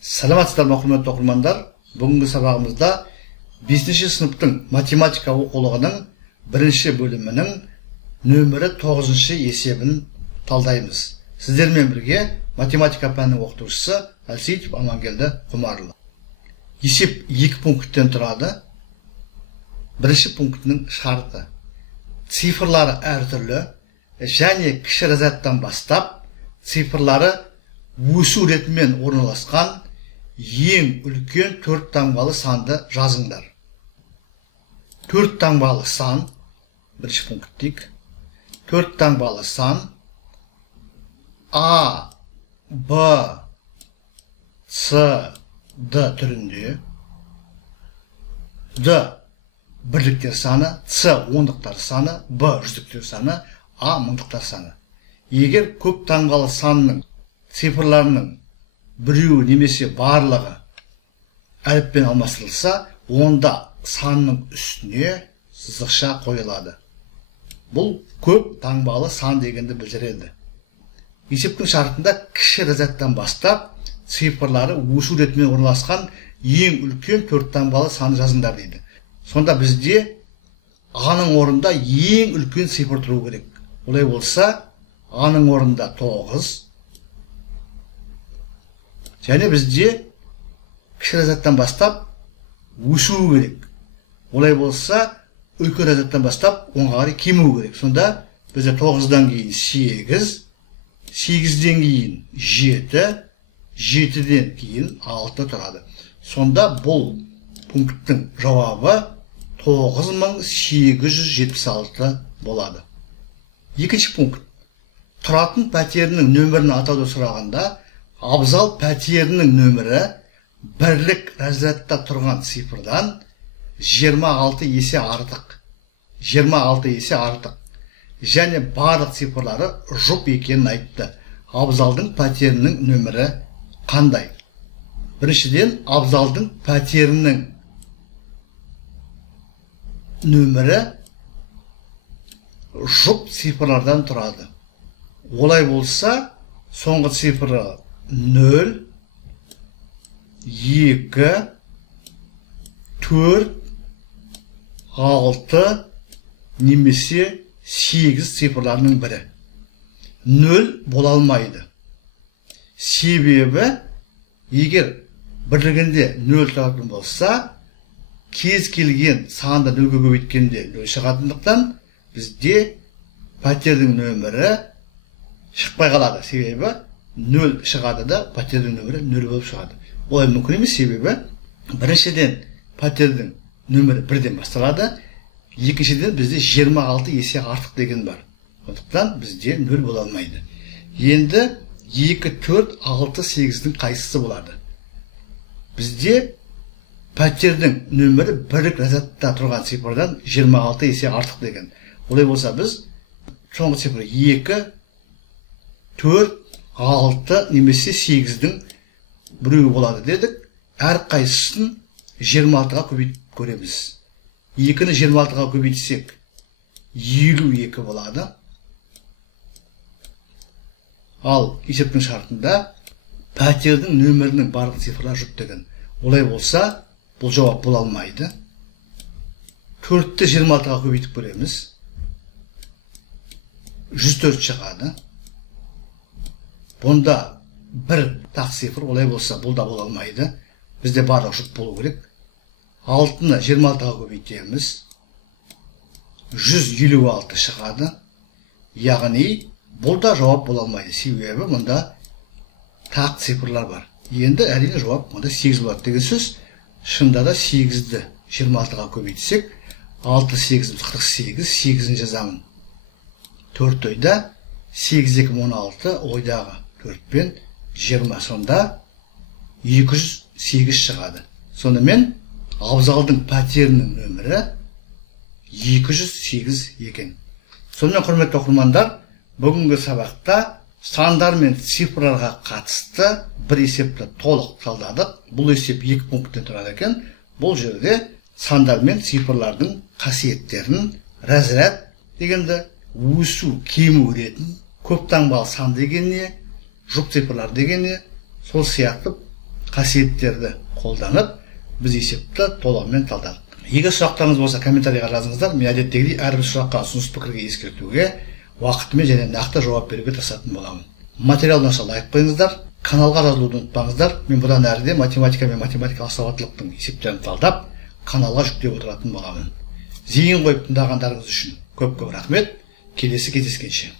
Саламатсыздар ма, құрметті оқырмандар? Бүгінгі сабағымызда 5-ші сыныптың математика оқулығының 1-ші бөлімінің нөмірі 9-шы есебін талдаймыз. Сіздермен бірге математика пәнінің оқытушысы Әлсейітов Амангелді Құмарлы. Есеп 2 пункттен тұрады. 1-ші пунктінің шарты: цифрлары әртүрлі және кіші разрядтан бастап цифрлары өсу ретімен орналасқан ең үлкен 4 таңбалы санды жазыңдар. 4 таңбалы сан, 1-ші пункт дейік. 4 таңбалы сан А, Б, С, Д түрінде. Д бірліктер саны, С ондықтар саны, Б жүздіктер саны, А мыңдықтар саны. Егер көп таңбалы санның цифрларының біреуі немесе барлығы әліппен алмастырылса, онда санның үстіне сызықша қойылады. Бұл көп таңбалы сан дегенді білдіреді. Есептің шартында кіші разрядтан бастап цифрлары өсу ретімен орналасқан ең үлкен 4 таңбалы сан жазыңдар дейді. Сонда бізде А-ның орнында ең үлкен цифр тұру керек. Олай болса, А-ның орнында 9. Және бізде кіші разрядтан бастап өсу керек. Олай болса, үлкен разрядтан бастап онға қарай кему керек. Сонда бізде 9-дан кейін 8, 8-ден кейін 7, 7-ден кейін 6 тұрады. Сонда бұл пункттің жауабы 9876 болады. Екінші пункт: тұратын пәтерінің нөмірін атауды сұрағанда, абзал пәтерінің нөмірі бірлік разрядта тұрған цифрдан 26 есе артық. 26 есе артық. Және барлық цифрлары жұп екенін айтты. Абзалдың пәтерінің нөмірі қандай? Біріншіден, абзалдың пәтерінің нөмірі жұп цифрлардан тұрады. Олай болса, соңғы цифры 0, 2, 4, 6 немесе 8 цифрларының бірі. 0 бола алмайды. Себебі, егер бірлігінде 0 тұратын болса, кез келген санды 0-ге көбейткенде 0 шығатындықтан бізде пәтердің нөмірі шықпай қалады. Себебі 0 шығады да пәтердің нөмірі 0 болып шығады. Олай мүмкін емес, себебі біріншіден пәтердің нөмірі 1-ден басталады, екіншіден бізде 26 есе артық деген бар. Сондықтан бізде 0 бола алмайды. Енді 2, 4, 6, 8-дің қайсысы болады? Бізде пәтердің нөмірі бірлік разрядта тұрған цифрдан 26 есе артық деген. Олай болса, біз соңғы цифр 2, 4, 6 немесе 8-дің біреуі болады дедік. Әр қайсысын 26-ға көбейтіп көреміз. 2-ні 26-ға көбейтсек 52 болады. Ал есептің шартында пәтердің нөмірінің барлық цифрлар жұп деген. Олай болса, бұл жауап бола алмайды. 4-ті 26-ға көбейтіп көреміз. 104 шығады. Бұнда бір тақ цифр, олай болса, бұл да бола алмайды. Бізде барлық жұп болу керек. 6-ны 26-ға көбейтеміз. 156 шығады. Яғни, бұл да жауап бола алмайды. Себебі мұнда тақ цифрлар бар. Енді әрине жауап мұнда 8 болады деген сөз. Шында да 8-ді 26-ға көбейтсек, 6, 8, 48, 8-ін жазамын 4 ойда, 8, 2, 16, ойдағы 4-пен 20, сонда 208 шығады. Сонымен, абзалдың пәтерінің нөмірі 208 екен. Сонымен, құрметті оқырмандар, бүгінгі сабақта сандар мен цифрларға қатысты бір есепті толық талдадық. Бұл есеп 2 пункттен тұрады екен. Бұл жерде сандар мен цифрлардың қасиеттерін, разряд дегенді, өсу, кему ретін, көп таңбалы сан дегеніне, жұп цифрлар дегеніне, сол сияқты қасиеттерді қолданып, біз есепті толығымен талдадық. Егер сұрақтарыңыз болса, комментарийға жазыңыздар. Мен әдеттегідей әрбір сұраққа, ұсыныс пікірге ескертуге, уақытымен және нақты жауап беруге тырысатын боламын. Материал ұнаса лайк қойыңыздар, каналға жазылуды ұмытпаңыздар. Мен бұдан әріде математика мен математикалық сауаттылықтың есептерін талдап, каналға жүктеп отыратын боламын. Зейін қойып тыңдағандарыңыз үшін көп рахмет. Келесі кездескенше.